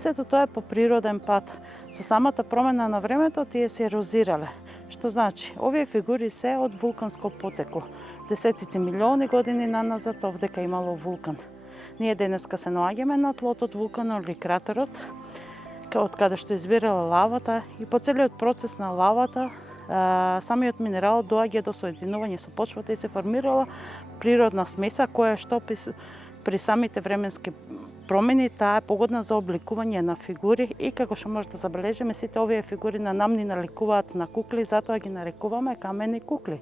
Сето тоа е по природен пат. Со самата промена на времето тие се ерозирале. Што значи, овие фигури се од вулканско потекло. Десетици милиони години наназад овдека имало вулкан. Ние денеска се наоѓаме на тлото од вулканот или кратерот, од каде што избирала лавата и по целиот процес на лавата самиот минерал доаѓа до соединување со почвата и се формирала природна смеса која што при самите временски промени таа е погодна за обликување на фигури и како што може да забележиме сите овие фигури на нам ни наликуваат на кукли, затоа ги нарекуваме камени кукли.